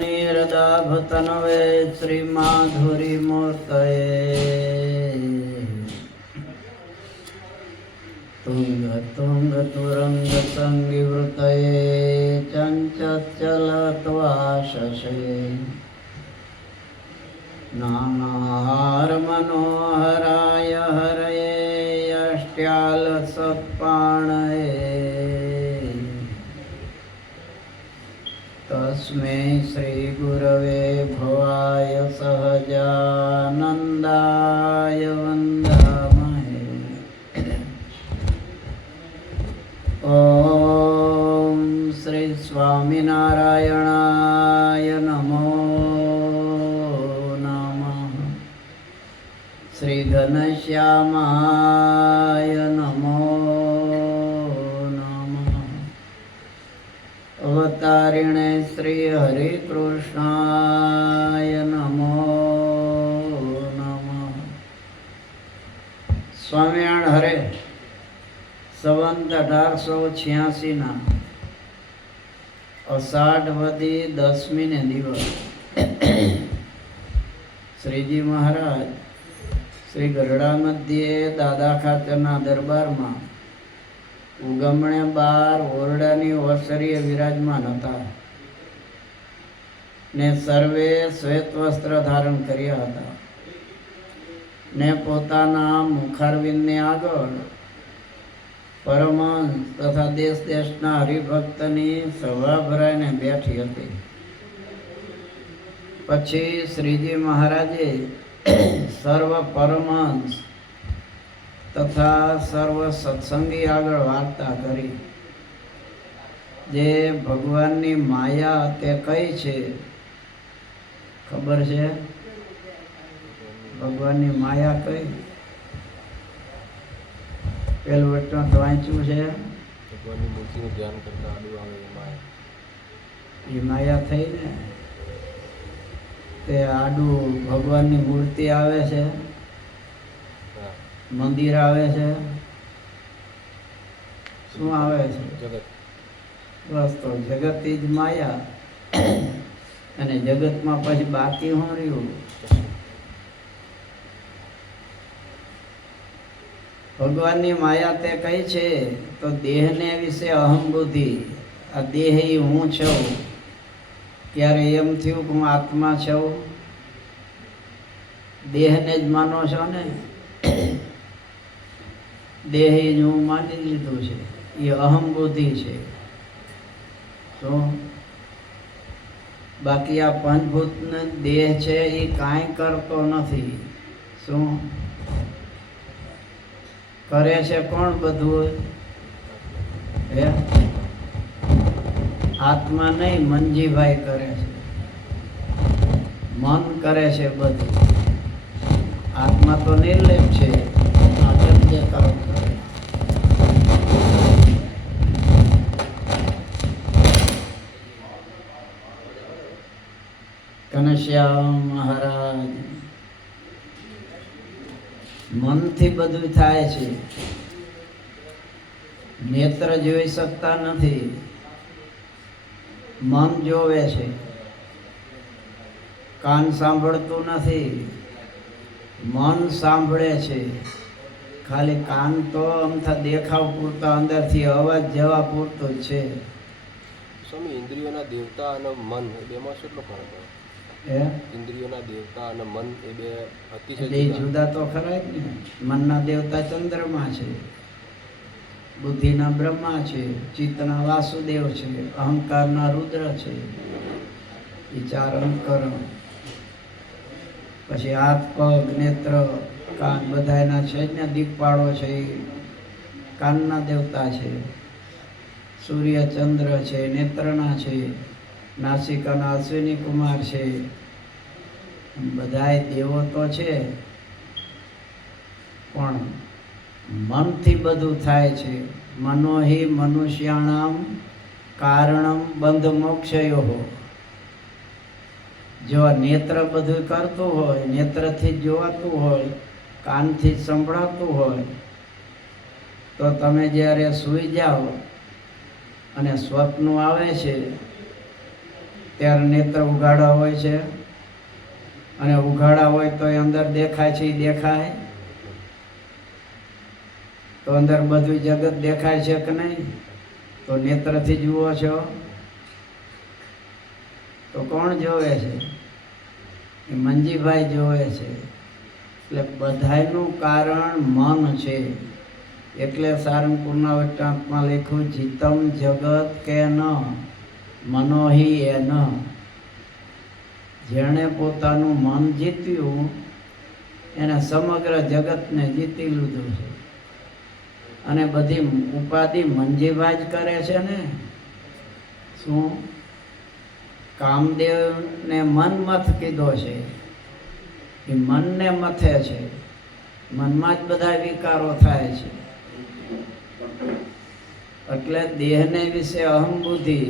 निरदाभतनवे श्रीमाधुरीमूर्तये तुङ्गतुङ्गतुरङ्गसङ्गिवृतये चञ्चलत्वाशसे नानाहारमनोहराय हरये अष्ट्यालसत्पाणये तस्मै श्रीगुरवे भवाय सहजानन्दाय वन्दामहे। ॐ श्री स्वामिनारायणाय नमो नमः। श्री घनश्यामाय नमो अवतारिणे श्री हरिकृष्णाय नमो नमः। स्वामिनारायण हरे संवत 1886 ना अषाढ़ वदी 10મી ने दिवस श्रीजी महाराज श्री गढ़ड़ा मध्य दादा खाचरना दरबार में उगमणे 12 ओरडानी ओसरीए विराजमान हता ने सर्वे श्वेत वस्त्र धारण कर्या हता ने पोताना मुखारविंदनी आगळ परमहंस तथा देश देशना हरिभक्तनी सभा भराईने बेठी हती। पछी श्रीजी महाराजे सर्व परमहंस तथा सर्व सत्संगी आगळ वार्ता करी जे भगवाननी माया ते कई छे खबर छे? भगवाननी माया कई पेल वचन तो वांच्યું છે ભગવાનની મૂર્તિનું ધ્યાન કરતા આડું આવે એ માયા થઈ ને તે આડું ભગવાનની મૂર્તિ આવે છે મંદિર આવે છે શું આવે છે જગત બસ તો જગત જ માયા અને જગતમાં પછી બાકી શું રહ્યું? ભગવાનની માયા તે કઈ છે તો દેહને વિશે અહમ બુદ્ધિ આ દેહ એ હું છું ત્યારે એમ થયું કે હું આત્મા છું દેહને જ માનો છો ને देह जो मानी लीधु छे ये अहम बुद्धि छे तो बाकी आ पंचभूत ने देह छे ये काई करतो नहीं शू करे छे कोण बधु हे आत्मा नहीं मंजी भाई करे छे मन करे छे बधु आत्मा तो निर्लेप छे घनश्याम महाराज मन थी बधु थाय छे नेत्र जोई सकता नहीं मन जोवे छे कान सांभळतुं नहीं मन सांभळे छे खाली कान तो अमथा देखाव पूरता अंदर थी अवाज जवा पूरतो छे। स्वामी इंद्रियोना देवता अने मन ए बेमां કેટલો ફરક હોય? इंद्रियोना देवता अने मन ए बे अतिशय जुदा तो खरा ज ने। मनना देवता चंद्रमा छे, बुद्धिना ब्रह्मा छे, चित्तना वासुदेव छे, अहंकारना रुद्र छे, ई 4 अंतकरण પછી હાથ પગ નેત્ર કાન બધાયના છે ને દીપપાળો છે કાનના દેવતા છે, સૂર્ય ચંદ્ર છે નેત્રના છે, નાસિકાના અશ્વિની કુમાર છે, બધાય દેવો તો છે પણ મનથી બધું થાય છે। મનો હિ મનુષ્યાણામ કારણમ બંધ મોક્ષયો जो नेत्र बधु करतु होय नेत्र थी जोवातु होय कान थी संभळातु होय तो तमे ज्यारे सूई जाओ અને સ્વપ્ન આવે છે ત્યારે નેત્ર ઉઘાડા હોય છે, અને ઉઘાડા હોય તો એ અંદર દેખાય છે, એ દેખાય તો અંદર બધું જગત દેખાય છે કે નહીં? તો નેત્રથી જુઓ છો તો કોણ જોવે છે? એ મંજીભાઈ જોવે છે. એટલે બધાયનું કારણ મન છે. એટલે સારંગપુરના વૃત્તાંતમાં લખ્યું, જીતમ જગત કે ન મનોહી એ ન. જેણે પોતાનું મન જીત્યું એને સમગ્ર જગતને જીતી લીધું છે. અને બધી ઉપાધિ મંજીભાઈ જ કરે છે ને. શું? કામદેવને મન મથ કીધો છે, એ મનને મથે છે. મનમાં જ બધા વિકારો થાય છે. એટલે દેહને વિશે અહમ બુદ્ધિ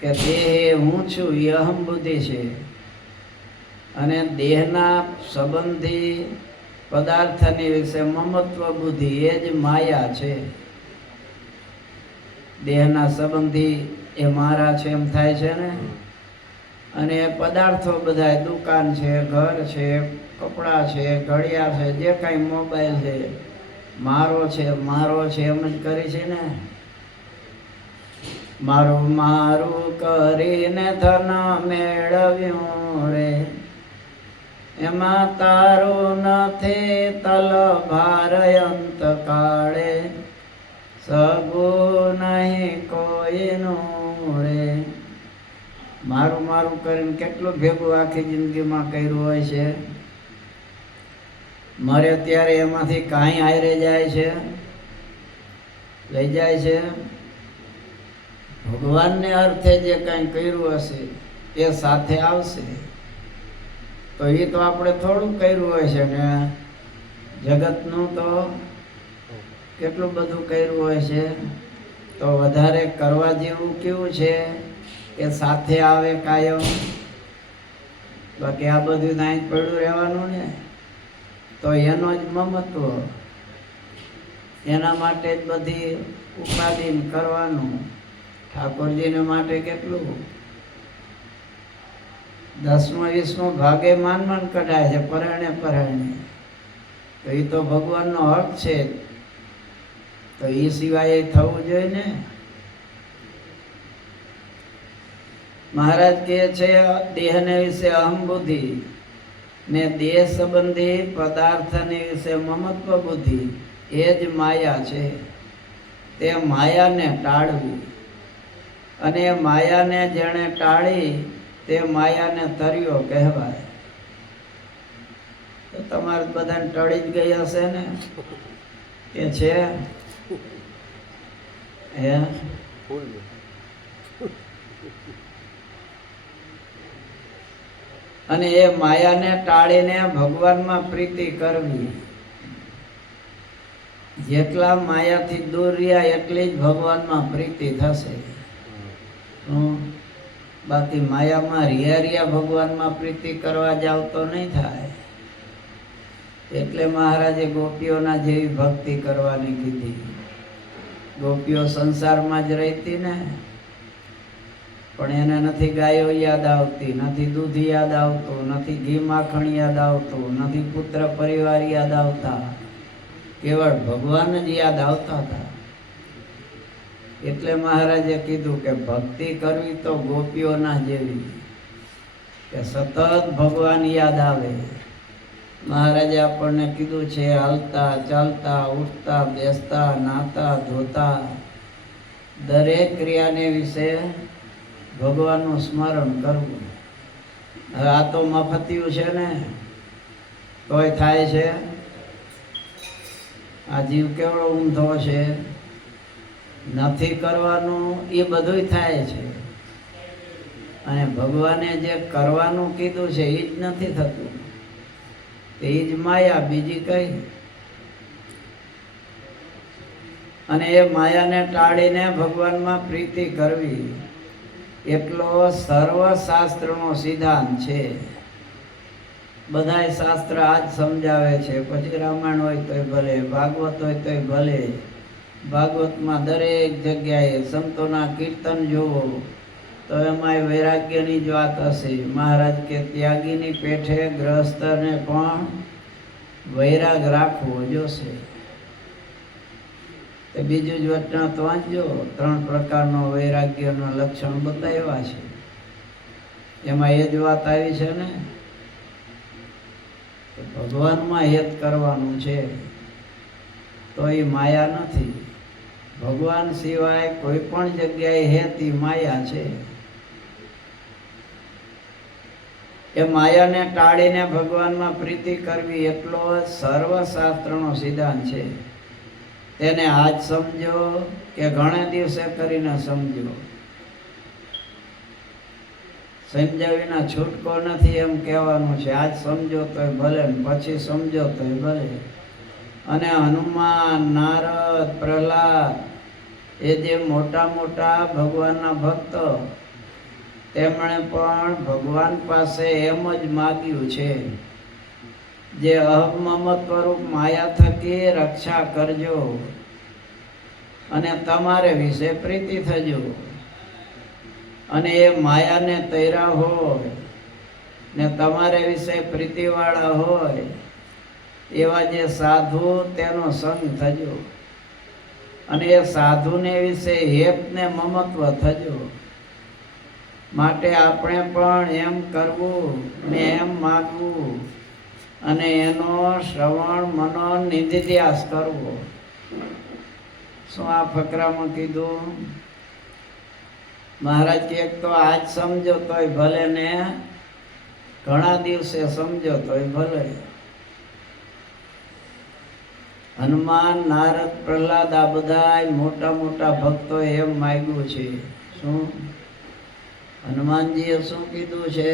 કે દેહ હું છું એ અહમ બુદ્ધિ છે. અને દેહના સંબંધી પદાર્થની વિશે મમત્વ બુદ્ધિ એ જ માયા છે. દેહના સંબંધી એ મારા છે એમ થાય છે ને. અને પદાર્થો બધા દુકાન છે, ઘર છે, કપડાં છે, ઘડિયાળ છે, જે કાંઈ મોબાઈલ છે, મારો છે મારો છે એમ જ કરી છે ને. મારું મારું કરીને ધન મેળવ્યું રે, એમાં તારું નથી તલ ભાર અંત કાળે, સગું નહીં કોઈનું રે. મારું મારું કરીને કેટલું ભેગું આખી જિંદગીમાં કર્યું હોય છે. મરે ત્યારે એમાંથી કાંઈ હારે જાય છે? લઈ જાય છે? ભગવાનને અર્થે જે કાંઈ કર્યું હશે એ સાથે આવશે. તો એ તો આપણે થોડું કર્યું હોય છે ને. જગતનું તો કેટલું બધું કર્યું હોય છે. તો વધારે કરવા જેવું કેવું છે કે સાથે આવે કાયમ. બાકી આ બધું નાઈ પડ્યું રહેવાનું ને. તો એનો જ મમત્વ, એના માટે જ બધી ઉપાધિ કરવાનું. ઠાકોરજીને માટે કેટલું 10મો 20મો ભાગે માન કઢાય છે પરાયણે પરાયણે. તો એ તો ભગવાનનો હક છે. તો એ સિવાય થવું જોઈએ ને. મહારાજ કહે છે દેહને વિશે અહમ બુદ્ધિ ને દેહ સંબંધી પદાર્થની વિશે મમત્વ બુદ્ધિ એ જ માયા છે. તે માયાને ટાળવી, અને માયાને જેણે ટાળી તે માયાને તર્યો કહેવાય. તો તમારે બધાને ટળી જ ગઈ હશે ને કે છે? હે? અને એ માયાને ટાળીને ભગવાનમાં પ્રીતિ કરવી. જેટલા માયાથી દૂર રહ્યા એટલી જ ભગવાનમાં પ્રીતિ થશે. બાકી માયામાં રિયા ભગવાનમાં પ્રીતિ કરવા જાવ તો નહીં થાય. એટલે મહારાજે ગોપીઓના જેવી ભક્તિ કરવાની કીધી. ગોપીઓ સંસારમાં જ રહેતી ને, પણ એને નથી ગાયો યાદ આવતી, નથી દૂધ યાદ આવતું, નથી ઘી માખણ યાદ આવતું, નથી પુત્ર પરિવાર યાદ આવતા. કેવળ ભગવાન જ યાદ આવતા હતા. એટલે મહારાજે કીધું કે ભક્તિ કરવી તો ગોપીઓના જેવી, કે સતત ભગવાન યાદ આવે. મહારાજે આપણને કીધું છે હાલતા ચાલતા ઉઠતા બેસતા નાતા ધોતા દરેક ક્રિયાને વિશે ભગવાનનું સ્મરણ કરવું. હવે આ તો મફતિયું છે ને, તોય થાય છે. આ જીવ કેવડો ઊંધો છે. નથી કરવાનું એ બધુંય થાય છે, અને ભગવાને જે કરવાનું કીધું છે એ જ નથી થતું. તે જ માયા, બીજી કઈ. અને એ માયાને ટાળીને ભગવાનમાં પ્રીતિ કરવી એટલો સર્વશાસ્ત્રનો સિદ્ધાંત છે. બધાય શાસ્ત્ર આ જ સમજાવે છે. પછી રામાયણ હોય તોય ભલે, ભાગવત હોય તોય ભલે. ભાગવતમાં દરેક જગ્યાએ સંતોના કીર્તન જોવો તો એમાંય વૈરાગ્યની જ વાત હશે. મહારાજ કે ત્યાગીની પેઠે ગ્રહસ્થને પણ વૈરાગ રાખવો જોશે. એ બીજું જ વચનાત વાંચજો, 3 પ્રકારનો વૈરાગ્યનો લક્ષણ બતાવ્યા છે. એમાં એ જ વાત આવી છે ને કે ભગવાનમાં હેત કરવાનું છે, તો એ માયા નથી. ભગવાન સિવાય કોઈ પણ જગ્યાએ હેત એ માયા છે. એ માયાને ટાળીને ભગવાનમાં પ્રીતિ કરવી એટલો સર્વશાસ્ત્રનો સિદ્ધાંત છે. તેને આજ સમજો કે ઘણા દિવસે કરીને સમજો, સમજ્યા વિના છૂટકો નથી એમ કહેવાનું છે. આજ સમજો તોય ભલે ને પછી સમજો તોય ભલે. અને હનુમાન, નારદ, પ્રહલાદ એ જે મોટા મોટા ભગવાનના ભક્તો, તેમણે પણ ભગવાન પાસે એમ જ માગ્યું છે, જે અહમ મમત્વરૂપ માયા થકી રક્ષા કરજો અને તમારે વિશે પ્રીતિ થજો. અને એ માયાને તૈરા હોય ને તમારે વિશે પ્રીતિવાળા હોય એવા જે સાધુ, તેનો સંગ થજો. અને એ સાધુને વિશે હેત ને મમત્વ થજો. માટે આપણે પણ એમ કરવું ને એમ માગવું અને એનો શ્રવણ મનન નિધિધ્યાસ કરવો. શું આ ફકરામાં કીધું? મહારાજ કે એક તો આજ સમજો તોય ભલે ને ઘણા દિવસે સમજો તોય ભલે. હનુમાન, નારદ, પ્રહલાદ આ બધા મોટા મોટા ભક્તો એમ માગ્યું છે. શું હનુમાનજીએ શું કીધું છે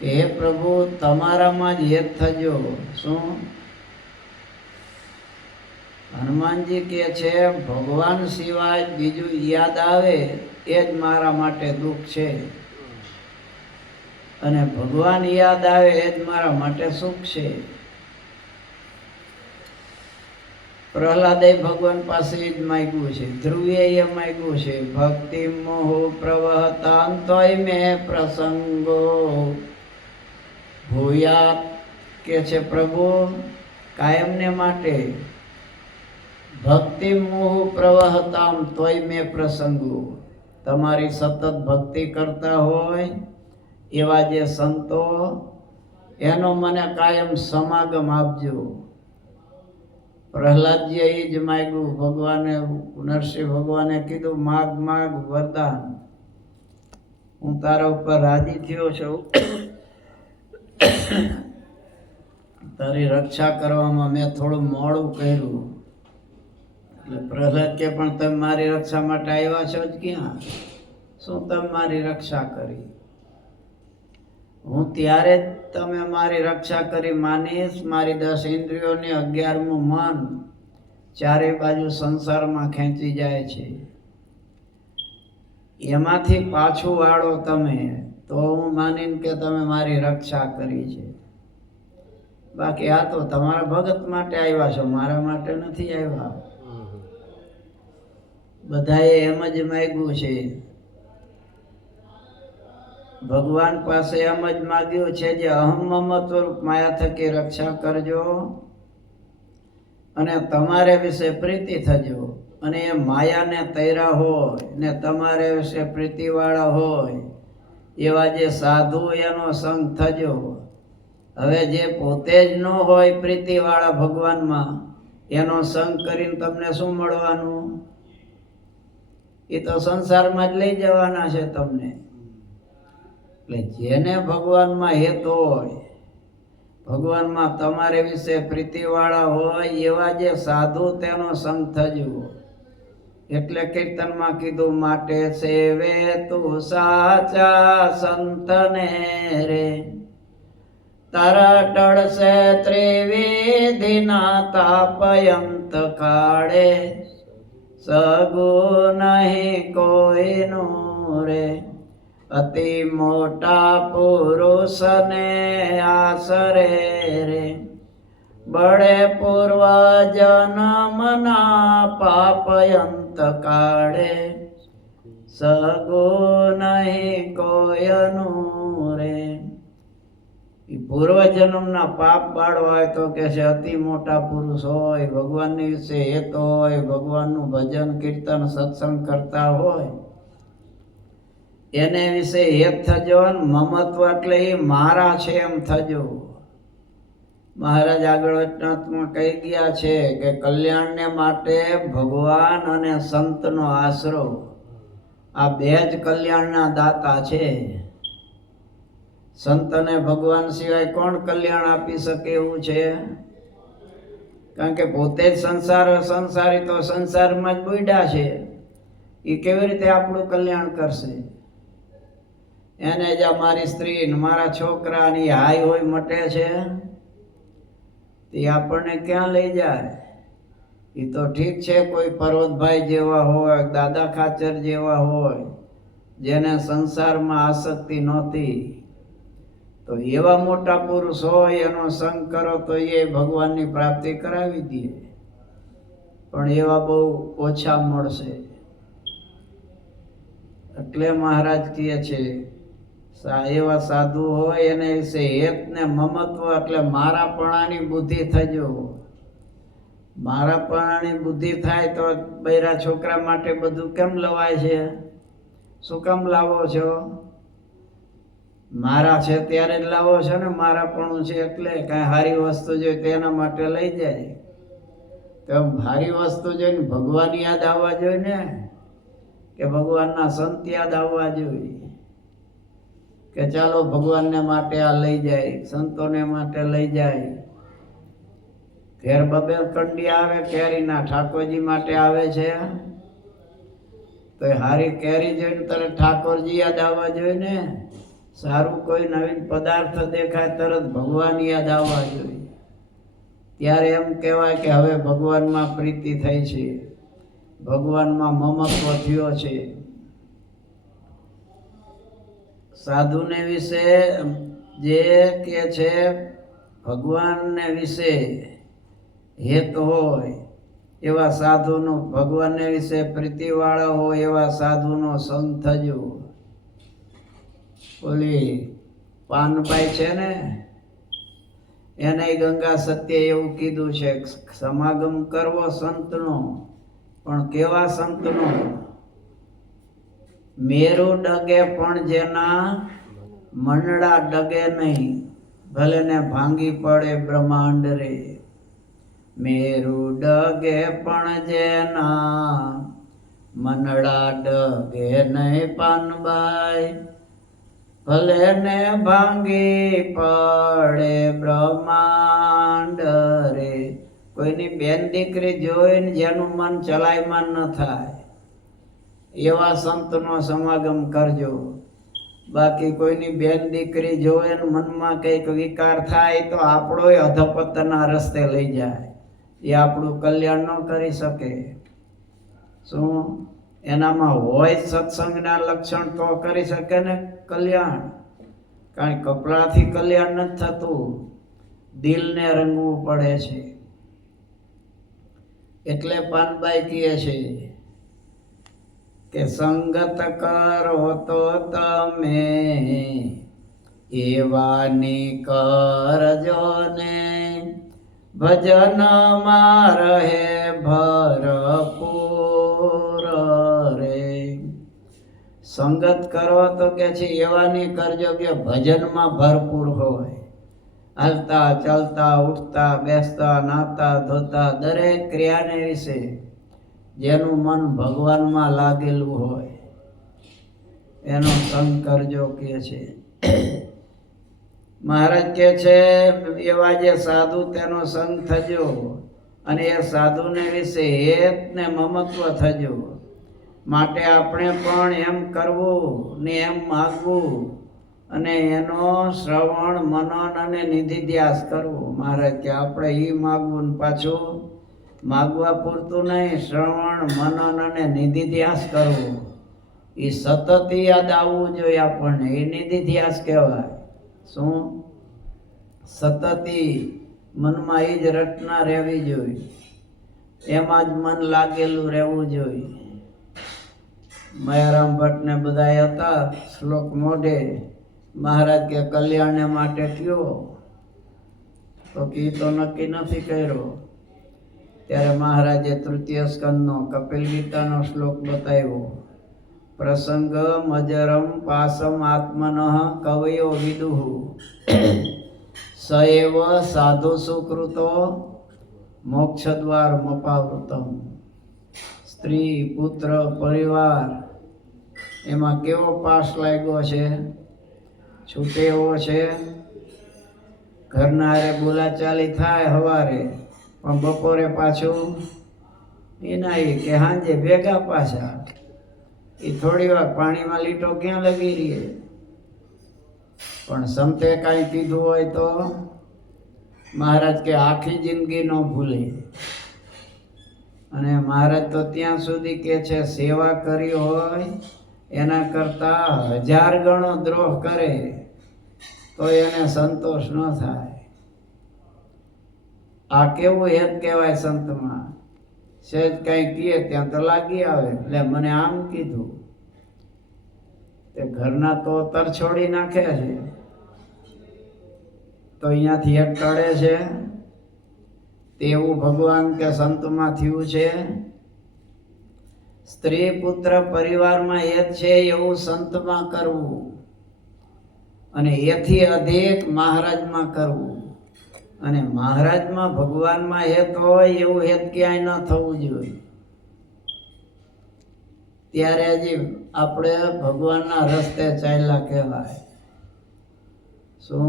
કે હે પ્રભુ, તમારામાં જ હેત થજો. શું હનુમાનજી કહે છે, ભગવાન સિવાય બીજું યાદ આવે એ જ મારા માટે દુઃખ છે, અને ભગવાન યાદ આવે એ જ મારા માટે સુખ છે. પ્રહલાદે ભગવાન પાસે જ માગ્યું છે, ધ્રુવે એ માગ્યું છે, ભક્તિ મોહ પ્રવહતાન તોય મે પ્રસંગો ભૂયાત. કે છે પ્રભુ, કાયમને માટે ભક્તિ મોહ પ્રવહતામ તોય મે પ્રસંગો, તમારી સતત ભક્તિ કરતા હોય એવા જે સંતો, એનો મને કાયમ સમાગમ આપજો. પ્રહલાદજીએ એ જ માગ્યું. ભગવાને, નરસિંહ ભગવાને કીધું, માગ માગ વરદાન, હું તારા ઉપર રાજી થયો છું, તારી રક્ષા કરવામાં મેં થોડું મોડું કર્યું. એટલે પ્રહલાદ કે પણ તમે મારી રક્ષા માટે આવ્યા છો જ ક્યાં? શું તમે મારી રક્ષા કરી? હું ત્યારે જ તમે મારી રક્ષા કરી માનીશ. મારી 10 ઇન્દ્રિયોને 11મું મન ચારે બાજુ સંસારમાં ખેંચી જાય છે, એમાંથી પાછું વાળો તમે, તો હું માનીને કે તમે મારી રક્ષા કરી છે. બાકી આ તો તમારા ભગત માટે આવ્યા છો, મારા માટે નથી આવ્યા. બધાએ એમ જ માગ્યું છે, ભગવાન પાસે એમ જ માગ્યું છે, જે અહમ મમત્વ સ્વરૂપ માયા થકી રક્ષા કરજો અને તમારે વિશે પ્રીતિ થજો. અને એ માયાને તૈરા હોય ને તમારે વિશે પ્રીતિવાળા હોય એવા જે સાધુ, એનો સંગ થજો. હવે જે પોતે જ ન હોય પ્રીતિવાળા ભગવાનમાં, એનો સંગ કરીને તમને શું મળવાનું? એ તો સંસારમાં જ લઈ જવાના છે તમને. એટલે જેને ભગવાનમાં હેત હોય, ભગવાનમાં તમારે વિશે પ્રીતિવાળા હોય એવા જે સાધુ, તેનો સંગ થજો. એટલે કીર્તનમાં કીધું, માટે સેવે તું સાચા સંતને રે, તારા ટળશે ત્રિવિધિના તાપયંત કાળે, સગું નહીં કોઈનું રે, અતિ મોટા પુરુષને આસરે રે, બળે પૂર્વ જન્મના પાપયંત કાળે, સગો નહીં કોયનું રે. ઈ પૂર્વજન્મના પાપ બાળવા હોય તો કે છે અતિ મોટા પુરુષ હોય, ભગવાનની વિશે હેત હોય, ભગવાનનું ભજન કીર્તન સત્સંગ કરતા હોય, એને વિશે હેત થજો ને મમત્વ એટલે એ મારા છે એમ થજો. મહારાજ આગળ વચનાત્મા કહી ગયા છે કે કલ્યાણને માટે ભગવાન અને સંતનો આશરો, આ બે જ કલ્યાણના દાતા છે. સંત અને ભગવાન સિવાય કોણ કલ્યાણ આપી શકે એવું છે? કારણ કે પોતે જ સંસારી તો સંસારમાં જ બુડ્યા છે. એ કેવી રીતે આપણું કલ્યાણ કરશે? એને જ મારી સ્ત્રી ને મારા છોકરા ની હાય હોય મટે છે, તે આપણને ક્યાં લઈ જાય? એ તો ઠીક છે કોઈ પર્વતભાઈ જેવા હોય, દાદા ખાચર જેવા હોય, જેને સંસારમાં આસક્તિ નહોતી, તો એવા મોટા પુરુષ હોય એનો સંગ કરો તો એ ભગવાનની પ્રાપ્તિ કરાવી દે. પણ એવા બહુ ઓછા મળશે. એટલે મહારાજ કહે છે એવા સાધુ હોય એને વિશે હેત ને મમત્વ એટલે મારાપણાની બુદ્ધિ થજો. મારાપણાની બુદ્ધિ થાય તો બૈરા છોકરા માટે બધું કેમ લવાય છે? શું કામ લાવો છો? મારા છે ત્યારે જ લાવો છો ને. મારાપણું છે એટલે કાંઈ સારી વસ્તુ જોઈએ તેના માટે લઈ જાય. તો સારી વસ્તુ જોઈને ભગવાન યાદ આવવા જોઈએ ને, કે ભગવાનના સંત યાદ આવવા જોઈએ, કે ચાલો ભગવાનને માટે આ લઈ જાય, સંતોને માટે લઈ જાય. ઘેર બબે કંડી આવે કેરીના, ઠાકોરજી માટે આવે છે, તો હારી કેરી જોઈને તરત ઠાકોરજી યાદ આવવા જોઈએ ને. સારું કોઈ નવીન પદાર્થ દેખાય તરત ભગવાન યાદ આવવા જોઈએ. ત્યારે એમ કહેવાય કે હવે ભગવાનમાં પ્રીતિ થઈ છે, ભગવાનમાં મમત્વ થયો છે. સાધુને વિશે જે કે છે ભગવાનને વિશે હેત હોય એવા સાધુનો, ભગવાનને વિશે પ્રીતિવાળા હોય એવા સાધુનો સંગ થજો. ઓલી પાનબાઈ છે ને, એને ગંગા સત્ય એવું કીધું છે સમાગમ કરવો સંતનો, પણ કેવા સંતનો? મેરુ ડગે પણ જેના મનડા ડગે નહીં, ભલે ને ભાંગી પડે બ્રહ્માંડ રે. મેરુ ડગે પણ જેના મનડા ડગે નહીં પાનબાઈ, ભલે ને ભાંગી પડે બ્રહ્માંડ રે. કોઈની બેન દીકરી જોઈને જેનું મન ચલાયમાન ન થાય એવા સંતનો સમાગમ કરજો. બાકી કોઈની બેન દીકરી જોવે ને મનમાં કંઈક વિકાર થાય તો આપણોય અધપતનના રસ્તે લઈ જાય. એ આપણું કલ્યાણ ન કરી શકે. શું એનામાં હોય સત્સંગના લક્ષણ તો કરી શકે ને કલ્યાણ. કારણ કપડાથી કલ્યાણ નથી થતું, દિલને રંગવું પડે છે. એટલે પાનબાઈ કહે છે કે સંગત કરો તો તમે એવાની કરજો ને, ભજનમાં રહે ભરપૂર રે. સંગત કરો તો કે છે એવાની કરજો કે ભજનમાં ભરપૂર હોય. હાલતા ચાલતા ઉઠતા બેસતા નાતા ધોતા દરેક ક્રિયાને વિશે જેનું મન ભગવાનમાં લાગેલું હોય એનો સંગ કરજો કે છે. મહારાજ કે છે એવા જે સાધુ તેનો સંગ થજો, અને એ સાધુને વિશે હેત ને મમત્વ થજો. માટે આપણે પણ એમ કરવું ને એમ માગવું અને એનો શ્રવણ મનન અને નિધિધ્યાસ કરવું. મહારાજ કે આપણે એ માગવું ને પાછું માગવા પૂરતું નહીં, શ્રવણ મનન અને નિધિધ્યાસ કરવું. એ સતત યાદ આવવું જોઈએ આપણને, એ નિધિધ્યાસ કહેવાય. શું? સતત મનમાં એ જ રચના રહેવી જોઈએ, એમાં જ મન લાગેલું રહેવું જોઈએ. મયારામ ભટ્ટ ને બધા હતા શ્લોક મોઢે. મહારાજ કે કલ્યાણને માટે કયો? તો કી તો નક્કી નથી કર્યો. ત્યારે મહારાજે તૃતીય સ્કંદનો કપિલ ગીતાનો શ્લોક બતાવ્યો. પ્રસંગ મજરમ પાસમ આત્મનઃ કવયો વિદુઃ સએવ સાધુ સુકૃતો મોક્ષદ્વાર મપાવૃતમ. સ્ત્રી, પુત્ર, પરિવાર એમાં કેવો પાસ લાગ્યો છે, છૂટે એવો છે. ઘરના હારે બોલાચાલી થાય હવારે, પણ બપોરે પાછું એના કે સાંજે ભેગા પાછા. એ થોડી વાર પાણીમાં લીટો ક્યાં લગી રહીએ. પણ સંતે કાંઈ કીધું હોય તો મહારાજ કે આખી જિંદગી ન ભૂલે. અને મહારાજ તો ત્યાં સુધી કે છે સેવા કરી હોય એના કરતા 1000 ગણો દ્રોહ કરે તો એને સંતોષ ન થાય. આ કેવું હેત કહેવાય સંતમાં. સહેજ કઈ કહે ત્યાં તો લાગી આવે. એટલે મને આમ કીધું તે ઘરના તો તરછોડી નાખે છે, તો અહીંયાથી એક ટળે છે. તેવું ભગવાન કે સંતમાં થયું છે. સ્ત્રી, પુત્ર, પરિવારમાં હેત છે એવું સંતમાં કરવું, અને એથી અધિક મહારાજમાં કરવું. અને મહારાજમાં ભગવાનમાં હેત હોય એવું હેત ક્યાંય ન થવું જોઈએ. ત્યારે હજી આપણે ભગવાનના રસ્તે ચાલ્યા કહેવાય. શું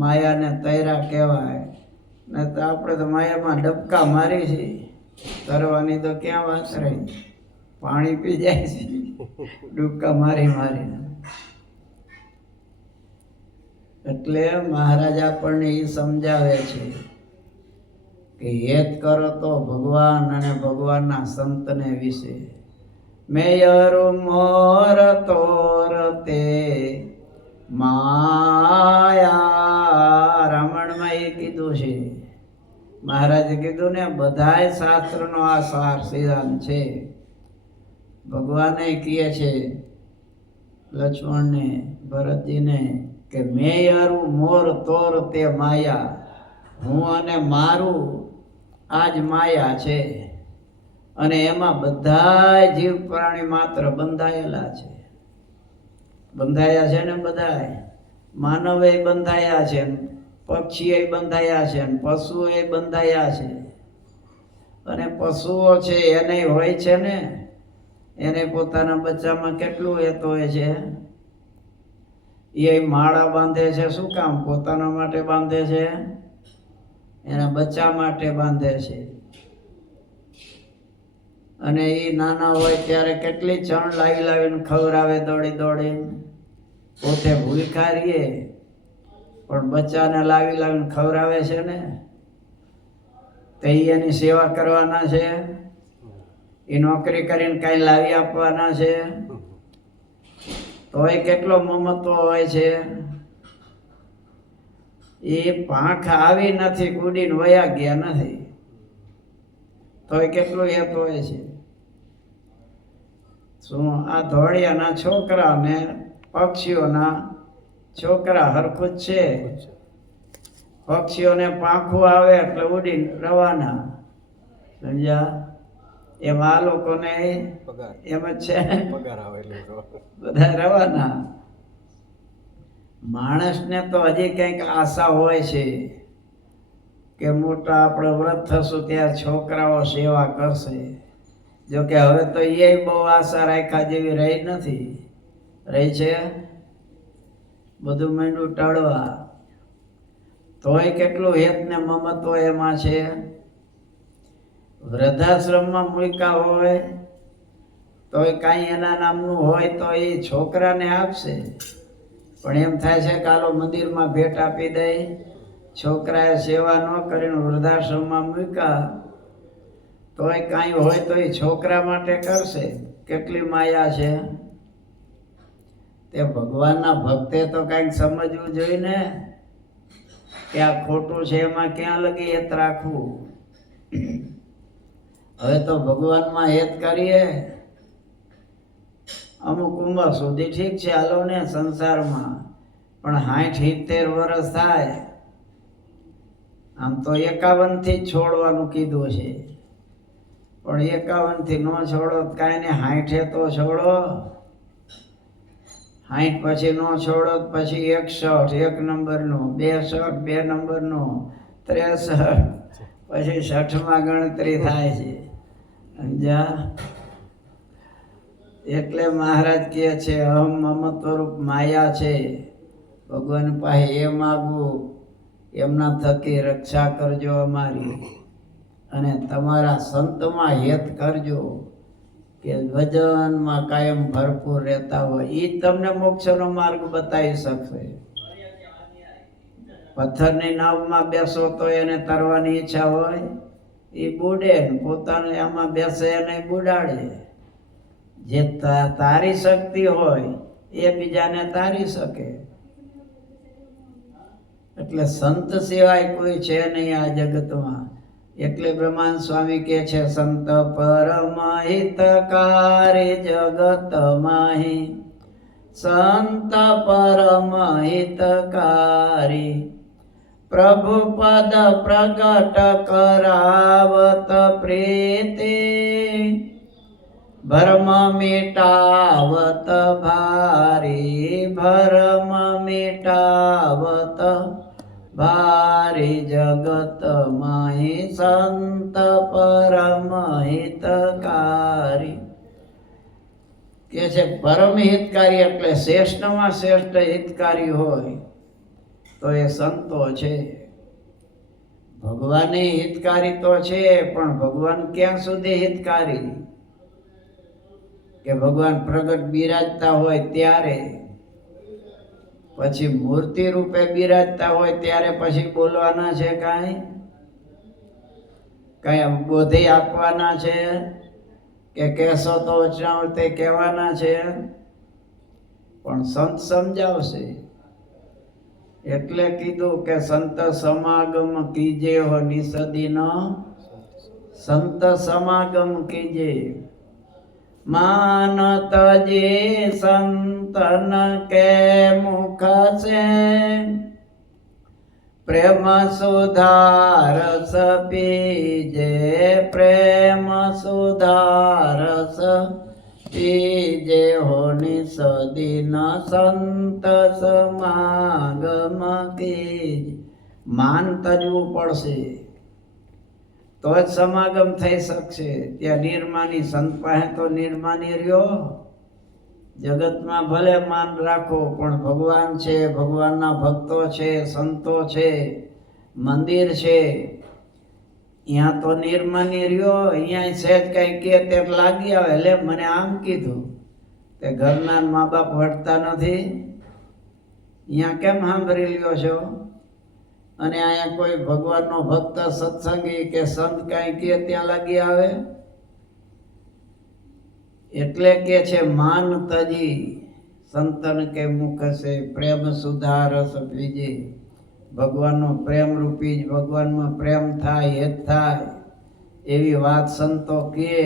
માયાને તૈરા કહેવાય. ને તો આપણે તો માયામાં ડબકા મારી છે. તરવાની તો ક્યાં વાત રહી, પાણી પી જાય છે ડૂબકા મારી મારીને. એટલે મહારાજ આપણને એ સમજાવે છે કે હેત કરો તો ભગવાન અને ભગવાનના સંતને વિશે. મેયરુ મોર તોરતે માયા. રામાયણમાં એ કીધું છે. મહારાજે કીધું ને બધાય શાસ્ત્રનો આ સાર સિદ્ધાંત છે. ભગવાને કહે છે લક્ષ્મણને, ભરતજીને કે મેયરુ મોર તોર તે માયા. હું અને મારું આ જ માયા છે. અને એમાં બધાય જીવ પ્રાણી માત્ર બંધાયેલા છે. બંધાયા છે ને બધાય. માનવે બંધાયા છે, પક્ષીએ બંધાયા છે, પશુએ બંધાયા છે. અને પશુઓ છે એને હોય છે ને, એને પોતાના બચ્ચામાં કેટલું હેત હોય છે. એ માળા બાંધે છે. શું કામ? પોતાના માટે બાંધે છે, એના બચ્ચા માટે બાંધે છે. અને એ નાના હોય ત્યારે કેટલી ચણ લાવી લાવીને ખવડાવે દોડી દોડી. પોતે ભૂખ્યા રહીએ પણ બચ્ચાને લાવી લાવીને ખવડાવે છે ને. તો એની સેવા કરવાના છે. એ નોકરી કરીને કાંઈ લાવી આપવાના છે. તોય કેટલો મમત્વ હોય છે. એ પાંખ આવી નથી, કુડીને વયા ગયા નથી, તોય કેટલું હેત હોય છે. શું આ ધોળિયાના છોકરા ને પક્ષીઓના છોકરા હરખું જ છે. પક્ષીઓને પાંખું આવે એટલે ઉડીને રવાના. સમજ્યા? એમ આ લોકોને એમ જ છે, બધા રવાના. માણસને તો હજી કંઈક આશા હોય છે કે મોટા આપણે વ્રત થશું ત્યાં છોકરાઓ સેવા કરશે. જોકે હવે તો એ બહુ આશા રાખ્યા જેવી રહી નથી. રહી છે? બધું માંડ્યું ટળવા. તોય કેટલું હેત ને મમત્વ એમાં છે. વૃદ્ધાશ્રમમાં મૂક્યા હોય તોય કાંઈ એના નામનું હોય તો એ છોકરાને આપશે. પણ એમ થાય છે કે આલો મંદિરમાં ભેટ આપી દે. છોકરાએ સેવા ન કરીને વૃદ્ધાશ્રમમાં મૂક્યા તોય કાંઈ હોય તો એ છોકરા માટે કરશે. કેટલી માયા છે. તે ભગવાનના ભક્તે તો કાંઈક સમજવું જોઈએ ને કે આ ખોટું છે, એમાં ક્યાં લગી હેત રાખવું. હવે તો ભગવાનમાં હેત કરીએ અમુક ઉંમર સુધી ઠીક છે, હાલો ને સંસારમાં, પણ 60-70 વર્ષ થાય, આમ તો 51 થી જ છોડવાનું કીધું છે, પણ 51 થી ન છોડો કાંઈ ને, 60 તો છોડો. 60 પછી ન છોડો પછી 61 1 નંબરનું, 62 2 નંબરનું, 63 પછી 60માં ગણતરી થાય છે. સમજ્યા? એટલે મહારાજ કહે છે અહમ મમત્વરૂપ માયા છે, ભગવાન પાસે એ માગવું એમના થકી રક્ષા કરજો અમારી, અને તમારા સંતમાં હેત કરજો કે ભજનમાં કાયમ ભરપૂર રહેતા હોય. એ તમને મોક્ષનો માર્ગ બતાવી શકશે. પથ્થરની નાવમાં બેસો તો એને તરવાની ઈચ્છા હોય, એ બુડે, પોતાને આમાં બેસે એને બુડાડે. જે તારી શક્તિ હોય એ બીજાને તારી શકે. એટલે સંત સિવાય કોઈ છે નહીં આ જગતમાં. એટલે બ્રહ્માંડ સ્વામી કહે છે સંત પરમ હિતકારી જગત માહી, સંત પરમ હિતકારી, પ્રભુ પદ પ્રગટ કરાવત પ્રીતિ, ભરમ મિટાવત ભારી, ભરમ મિટાવત ભારી, જગત માહી સંત પરમ હિતકારી. કે છે પરમ હિતકારી એટલે શ્રેષ્ઠમાં શ્રેષ્ઠ હિતકારી હોય તો એ સંતો છે. ભગવાનની હિતકારી તો છે, પણ ભગવાન ક્યાં સુધી હિતકારી? કે ભગવાન પ્રગટ બિરાજતા હોય ત્યારે, પછી મૂર્તિ રૂપે બિરાજતા હોય ત્યારે પછી બોલવાના છે? કાંઈ બોધી આપવાના છે કે કહેશો તો વચનાવૃત્તિ કહેવાના છે? પણ સંત સમજાવશે. એટલે કીધું કે સંત સમાગમ કીજે હો નિસદીનો, સંત સમાગમ કીજે. માનત જે સંતન કે મુખ से, प्रेम सुधारस पीजे, प्रेम सुधारस पीजे हो निसदीन संत समागम कीज. માન તજવું પડશે તો જ સમાગમ થઈ શકશે. ત્યાં નિર્માની સંત પાસે તો નિર્માની રહ્યો. જગતમાં ભલે માન રાખો, પણ ભગવાન છે, ભગવાનના ભક્તો છે, સંતો છે, મંદિર છે, અહીંયા તો નિર્માની રહ્યો. અહીંયા સહેજ કઈ કે તે લાગી આવે, લે મને આમ કીધું. તે ઘરના મા બાપ વટતા નથી, અહીંયા કેમ સાંભળી લ્યો છો? અને અહીંયા કોઈ ભગવાનનો ભક્ત સત્સંગી કે સંત કઈ કે ત્યાં લાગી આવે. એટલે કે છે માન તજી સંતન કે મુખ સે, પ્રેમ સુધારસ પીજે. ભગવાનનો પ્રેમ રૂપી જ ભગવાનમાં પ્રેમ થાય, હેત થાય એવી વાત સંતો કહે,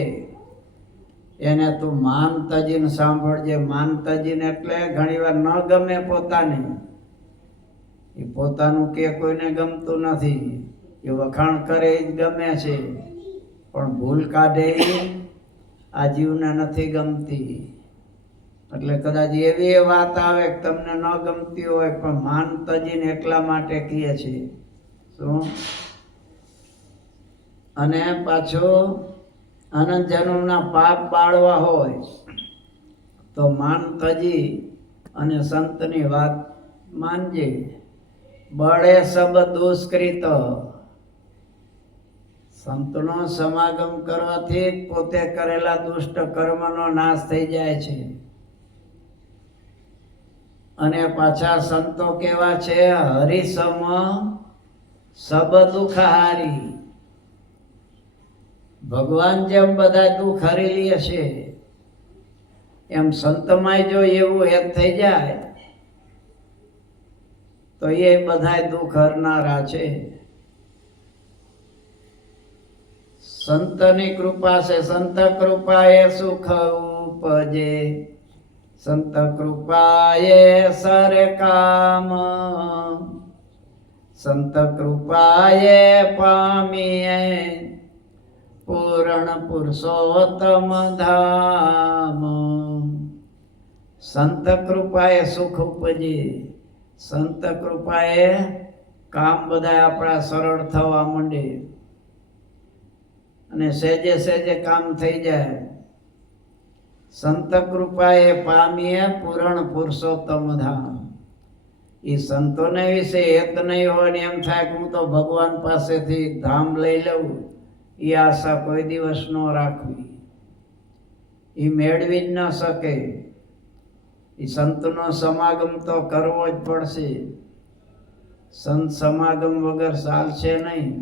એને તું માન તજીને સાંભળજે. માન તજીને એટલે ઘણીવાર ન ગમે પોતાને, એ પોતાનું કે કોઈને ગમતું નથી, એ વખાણ કરે એ જ ગમે છે, પણ ભૂલ કાઢે આ જીવને નથી ગમતી. એટલે કદાચ એવી વાત આવે કે તમને ન ગમતી હોય, પણ માન તજીને એટલા માટે કહે છે. શું? અને પાછું અનંત જન્મના પાપ બાળવા હોય તો માન તજી અને સંતની વાત માનજે. બળે સબ દુષ્કૃત, સંતનો સમાગમ કરવાથી પોતે કરેલા દુષ્ટ કર્મનો નાશ થઈ જાય છે. અને પાછા સંતો કેવા છે? હરિસમ સબ દુઃખહારી. ભગવાન જેમ બધા દુઃખ હરી લે છે, એમ સંતમાંય જો એવું હેત થઈ જાય તો એ બધા દુઃખ હરનારા છે. સંતની કૃપા છે. સંત કૃપા એ સુખ ઉપજે, સંત કૃપાએ સરે કામ, સંત કૃપાએ પામીએ પૂર્ણ પુરુષોત્તમ ધામ. સંત કૃપાએ સુખ ઉપજે, સંત કૃપાએ કામ બધા આપણા સરળ થવા માંડે અને સહેજે સહેજે કામ થઈ જાય. સંત કૃપાએ પામીએ પૂર્ણ પુરુષોત્તમ ધામ. એ સંતોને વિશે હેત નહીં હોય ને એમ થાય કે હું તો ભગવાન પાસેથી ધામ લઈ લઉં, એ આશા કોઈ દિવસ ન રાખવી. એ મેળવી જ ન શકે. એ સંતનો સમાગમ તો કરવો જ પડશે. સંત સમાગમ વગર ચાલશે નહીં.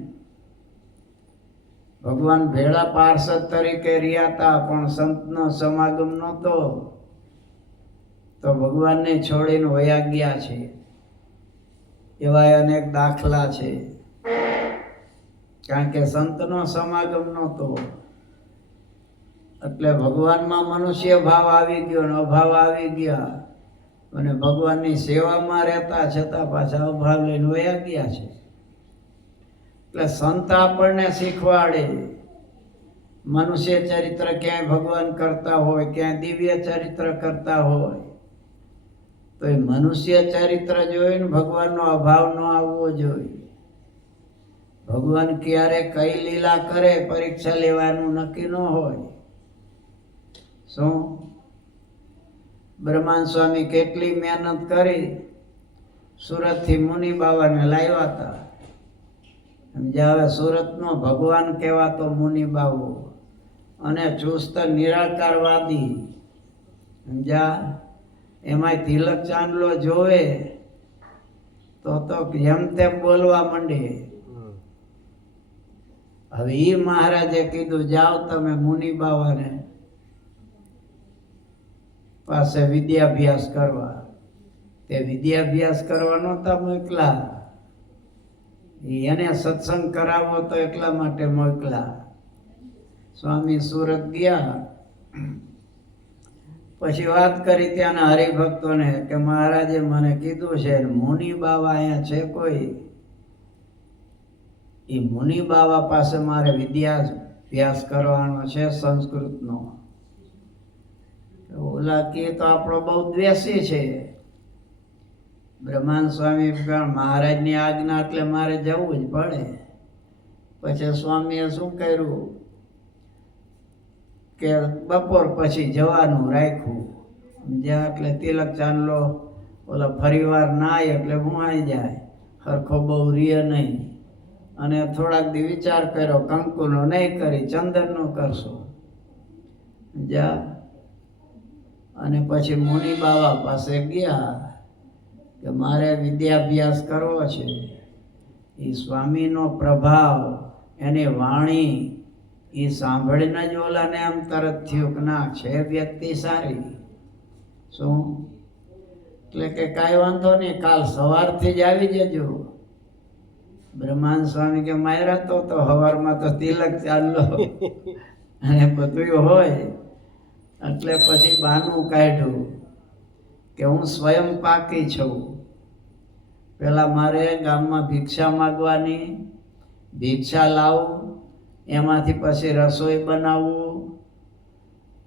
ભગવાન ભેળા પાર્ષદ તરીકે રહ્યા હતા, પણ સંતનો સમાગમ નહોતો તો ભગવાનને છોડીને વયા ગયા છે. એવા અનેક દાખલા છે. કારણ કે સંતનો સમાગમ નહોતો એટલે ભગવાનમાં મનુષ્ય ભાવ આવી ગયો ને અભાવ આવી ગયા, અને ભગવાનની સેવામાં રહેતા છતાં પાછા અભાવ લઈને વયા ગયા છે. એટલે સંત આપણને શીખવાડે. મનુષ્ય ચરિત્ર ક્યાંય ભગવાન કરતા હોય, ક્યાંય દિવ્ય ચરિત્ર કરતા હોય, તો એ મનુષ્ય ચરિત્ર જોઈને ભગવાનનો અભાવ ન આવવો જોઈએ. ભગવાન ક્યારે કઈ લીલા કરે પરીક્ષા લેવાનું નક્કી ન હોય. શું બ્રહ્માંડ સ્વામી કેટલી મહેનત કરી, સુરતથી મુનિ બાવાને લાવ્યા હતા. સમજ્યા? હવે સુરતનો ભગવાન કહેવાતો મુનિ બાવો અને ચુસ્ત નિરાકારવાદી. સમજ્યા? એમાંય તિલક ચાંદલો જોવે તો જેમ તેમ બોલવા માંડે. હવે એ મહારાજે કીધું જાઓ તમે મુનિ બાવાને પાસે વિદ્યાભ્યાસ કરવા. તે વિદ્યાભ્યાસ કરવા નહોતા મોકલા, એને સત્સંગ કરાવો તો એટલા માટે મોકલા. સ્વામી સુરત ગયા, પછી વાત કરી ત્યાંના હરિભક્તોને કે મહારાજે મને કીધું છે મુનિ બાવા અહીંયા છે કોઈ, એ મુનિ બાવા પાસે મારે વિદ્યાભ્યાસ કરવાનો છે સંસ્કૃતનો. ઓલા કે તો આપણો બહુ દ્વેષી છે. બ્રહ્માંડ સ્વામી મહારાજની આજ્ઞા એટલે મારે જવું જ પડે. પછી સ્વામીએ શું કર્યું કે બપોર પછી જવાનું રાખ્યું. જ્યાં એટલે તિલક ચાંદલો ઓલા ફરીવાર નાય એટલે ભૂણાઈ જાય, હરખો બહુ રીય નહીં. અને થોડાક દી વિચાર કર્યો, કંકુનો નહીં કરી ચંદનનો કરશો. જા અને પછી મુનિ બાવા પાસે ગયા કે મારે વિદ્યાભ્યાસ કરવો છે. એ સ્વામીનો પ્રભાવ, એની વાણી એ સાંભળીને જ ઓલાને આમ તરત થયું કે ના છે વ્યક્તિ સારી. શું? એટલે કે કાંઈ વાંધો નહીં, કાલ સવારથી જ આવી જજો. બ્રહ્માંડ સ્વામી કે માયરા તો સવારમાં તો તિલક ચાલો અને બધું હોય. એટલે પછી બાનું કાઢ્યું કે હું સ્વયં પાકી છું. પેલા મારે ગામમાં ભિક્ષા માગવાની, ભિક્ષા લાવું, એમાંથી પછી રસોઈ બનાવવું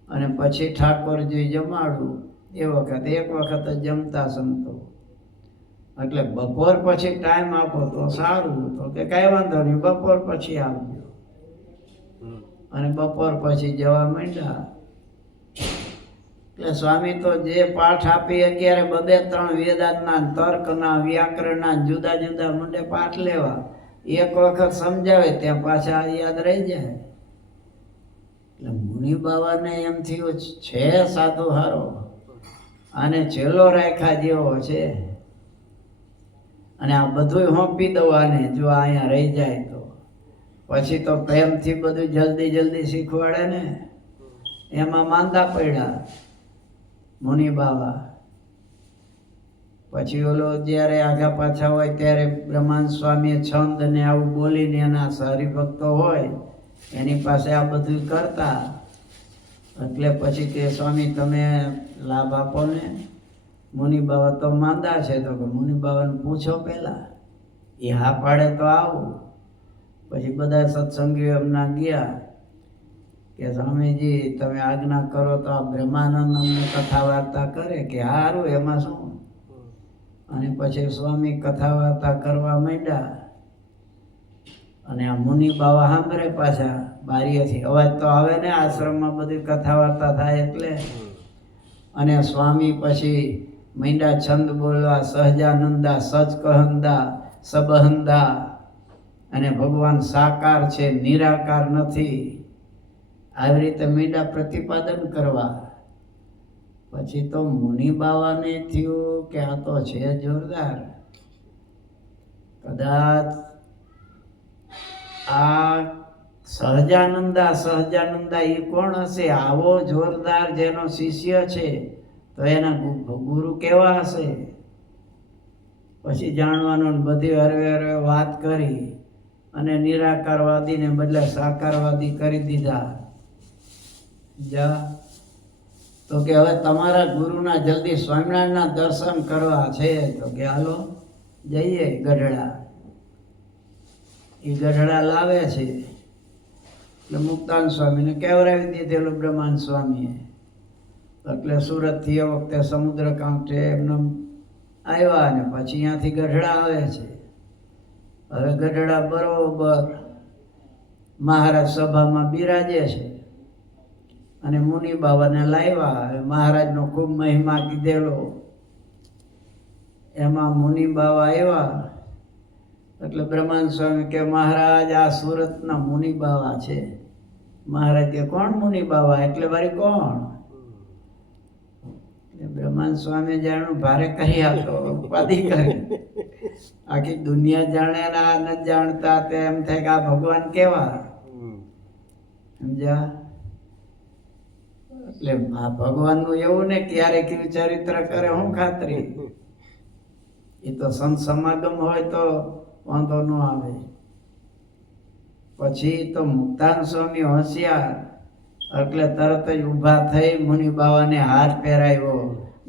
અને પછી ઠાકોરજી જમાડવું. એ વખત એક વખત જ જમતા સંતો. એટલે બપોર પછી ટાઈમ આપો તો સારું. તો કે કાંઈ વાંધો નહીં, બપોર પછી આવજો. અને બપોર પછી જવા માંડ્યા. એટલે સ્વામી તો જે પાઠ આપી 11 2 3 વેદાંતના, તર્કના, વ્યાકરણના જુદા જુદા મંડે પાઠ લેવા. એક વખત સમજાવે ત્યાં પાછા યાદ રહી જાય. એટલે મુનિ બાવાને એમ થયું છે સાધુ હારો, આને છેલ્લો રાખ્યા જેવો છે, અને આ બધું હોંપી દઉં આને, જો અહીંયા રહી જાય તો. પછી તો પ્રેમથી બધું જલ્દી જલ્દી શીખવાડે ને. એમાં માંદા પડ્યા મુનિ બાવા. પછી ઓલો જ્યારે આગા પાછા હોય ત્યારે બ્રહ્માંડ સ્વામીએ છંદ ને આવું બોલીને એના હરિભક્તો હોય એની પાસે આ બધું કરતા. એટલે પછી કે સ્વામી તમે લાભ આપો ને. મુનિ બાવા તો માંદા છે, તો કે મુનિ બાવાને પૂછો પહેલા, એ હા પાડે તો આવું. પછી બધા સત્સંગીઓ એમના ગયા કે સ્વામીજી તમે આજ્ઞા કરો તો આ બ્રહ્માનંદ અમને કથા વાર્તા કરે, કે સારું એમાં શું. અને પછી સ્વામી કથા વાર્તા કરવા માંડ્યા. અને આ મુનિ બાવા સાંભળે પાછા બારીએથી, અવાજ તો આવે ને આશ્રમમાં બધી કથા વાર્તા થાય એટલે. અને સ્વામી પછી માંડ્યા છંદ બોલવા, સહજાનંદા સચ કહંદા સબહંદા, અને ભગવાન સાકાર છે નિરાકાર નથી. આવી રીતે માંડ્યા પ્રતિપાદન કરવા. પછી તો મુનિ બાવાને થયું કે આ તો છે જોરદાર. કદાચ આ સહજાનંદા એ કોણ હશે? આવો જોરદાર જેનો શિષ્ય છે તો એના ગુરુ કેવા હશે? પછી જાણવાનું, બધી હરવે હરવે વાત કરી અને નિરાકારવાદીને બદલે સાકારવાદી કરી દીધા. જા તો કે હવે તમારા ગુરુના જલ્દી સ્વામિનારાયણના દર્શન કરવા છે, તો કે હાલો જઈએ ગઢડા. એ ગઢડા લાવે છે એટલે મુક્તાન સ્વામીને કહેવરાવી દીધેલું બ્રહ્માંડ સ્વામીએ. એટલે સુરતથી એ વખતે સમુદ્ર કાંઠે એમને આવ્યા અને પછી અહીંયાથી ગઢડા આવે છે. હવે ગઢડા બરોબર મહારાજ સભામાં બિરાજે છે અને મુનિ બાબાને લાવ્યા. મહારાજનો ખૂબ મહિમા કીધેલો. એમાં મુનિ બાબા આવ્યા એટલે બ્રહ્માંડ સ્વામી કે મહારાજ આ સુરતના મુનિ બાવા છે. મહારાજ કે કોણ મુનિ બાવા? એટલે વળી કોણ? બ્રહ્માંડ સ્વામી જાણ્યું, ભારે કરી આપો, ઉપાધિ કરી. આખી દુનિયા જાણે ને આ નથી જાણતા, તે એમ થાય કે આ ભગવાન કેવા, સમજ્યા? એટલે આ ભગવાનનું એવું ને ક્યારે કેવું ચરિત્ર કરે શું ખાતરી? એ તો સંત સમાગમ હોય તો વાંધો ન આવે. પછી તો મુક્તાન સ્વામી હોશિયાર એટલે તરત જ ઊભા થઈ મુનિ બાવાને હાથ પહેરાવ્યો,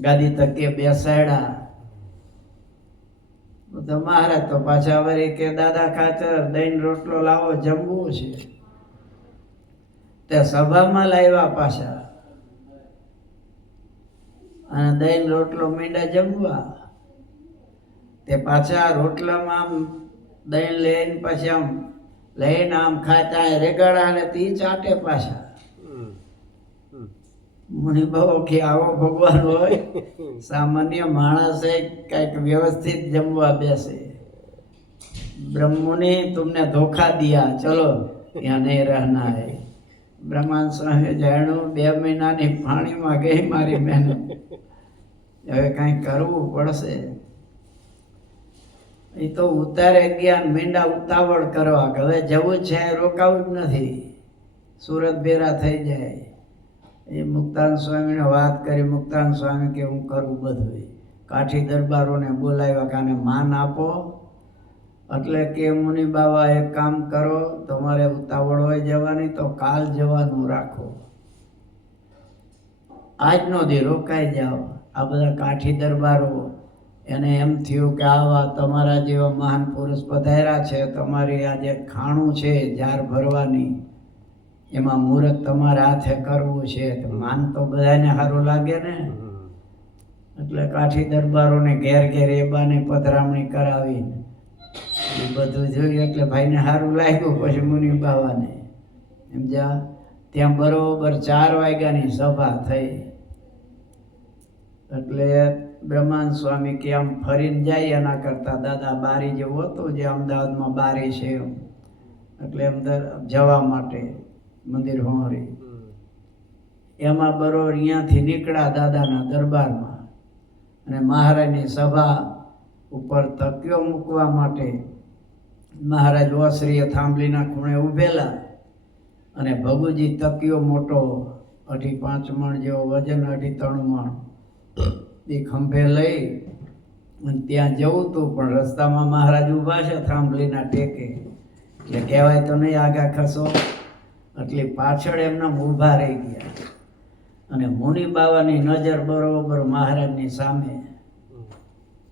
ગાદી તકે બેસાડ્યા. તો મહારાજ તો પાછા વળી કે દાદા ખાચર દહીં રોટલો લાવો, જમવું છે. તે સભામાં લાવ્યા પાછા અને દહીં રોટલો મીંડા જમવા. તે પાછા રોટલામાં આમ દહીં લઈને પછી આમ લઈને આમ ખાતા રેગાડા ને તી ચાટે પાછા. મુનિ બાબો કે આવો ભગવાન હોય? સામાન્ય માણસે કઈક વ્યવસ્થિત જમવા બેસે. બ્રહ્મુનિ તુમને ધોખા દિયા, ચલો યહાં નહીં રહેના હૈ. બ્રહ્માંડ સ્વામી જાણ્યું 2 મહિનાની પાણીમાં ગઈ મારી મહેનત, હવે કંઈક કરવું પડશે. એ તો ઉતારે ગયા, મીંડા ઉતાવળ કરવા, હવે જવું છે, રોકાવું જ નથી, સુરત ભેરા થઈ જાય. એ મુક્તાન સ્વામીને વાત કરી. મુક્તાન સ્વામી કે હું કરું બધું. કાઠી દરબારોને બોલાવ્યા કે આને માન આપો. એટલે કે મુનિ બાબા એક કામ કરો, તમારે ઉતાવળ હોય જવાની તો કાલ જવાનું રાખો, આજનો દી રોકાઈ જાઓ. આ બધા કાઠી દરબારો એને એમ થયું કે આવા તમારા જેવા મહાન પુરુષ પધાર્યા છે, તમારી આ જે ખાણું છે જાર ભરવાની, એમાં મુહૂર્ત તમારા હાથે કરવું છે, તો માન તો બધાને સારું લાગે ને. એટલે કાઠી દરબારોને ઘેર ઘેર એબાને પધરામણી કરાવીને એ બધું જોયું એટલે ભાઈને સારું લાગ્યું. પછી મુનિ બાવાને સમજ્યા? ત્યાં બરોબર 4 વાગ્યાની સભા થઈ. એટલે બ્રહ્માંડ સ્વામી કે આમ ફરીને જાય એના કરતા દાદા બારી જેવું હતું, જે અમદાવાદમાં બારી છે એટલે અંદર જવા માટે મંદિર હોંરી, એમાં બરોબર અહીંયાથી નીકળ્યા દાદાના દરબારમાં. અને મહારાજની સભા ઉપર તકિયો મૂકવા માટે મહારાજ ઓસરીએ થાંભલીના ખૂણે ઊભેલા. અને ભગુજી તકિયો મોટો 2.5 મણ જેવો વજન, 2.5-3 મણ, એ ખંભે લઈ અને ત્યાં જવું હતું. પણ રસ્તામાં મહારાજ ઊભા છે થાંભલીના ટેકે, એટલે કહેવાય તો નહીં આગા ખસો, એટલે પાછળ એમના ઊભા રહી ગયા. અને મુનિ બાવાની નજર બરોબર મહારાજની સામે.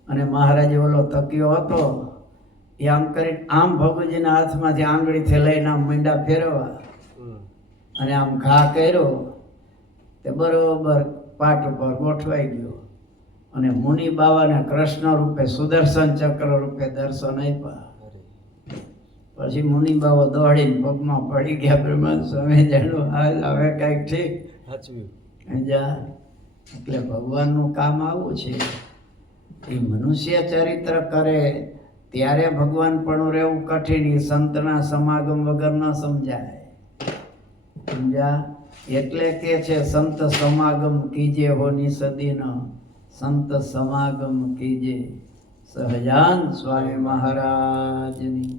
અને મહારાજે ઓલો તકિયો હતો એ આમ કરી આમ ભગુજીના હાથમાંથી આંગળીથી લઈને આમ મીંડા ફેરવા અને આમ ઘા કર્યો તે બરોબર પાટ ઉપર ગોઠવાઈ ગયો. અને મુનિ બાવાને કૃષ્ણ રૂપે સુદર્શન ચક્ર રૂપે દર્શન આપ્યા. પછી મુનિ બાવા દોડીને પગમાં પડી ગયા. બ્રહ્મા સ્વામી જાણું હવે કઈક ઠીક જા. એટલે ભગવાનનું કામ આવું છે. એ મનુષ્ય ચરિત્ર કરે ત્યારે ભગવાન પણ રહેવું કઠિન. એ સંતના સમાગમ વગર ન સમજાય. સમજ્યા? એટલે કે છે સંત સમાગમ કીજે હો નિસદીન, સંત સમાગમ કીજે. સહજાન સ્વામી મહારાજની.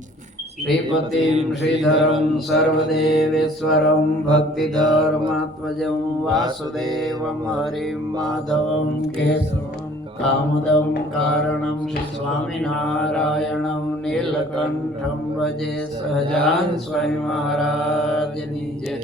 શ્રીપતિમ શ્રીધરમ સર્વદેવેશ્વરમ ભક્તિધર્માત્મજં વાસુદેવમ હરિમ માધવમ કેશવમ કામદમ કારણમ સ્વામિનારાયણમ નીલકંઠમ ભજે. સહજાન સ્વામી મહારાજની જય.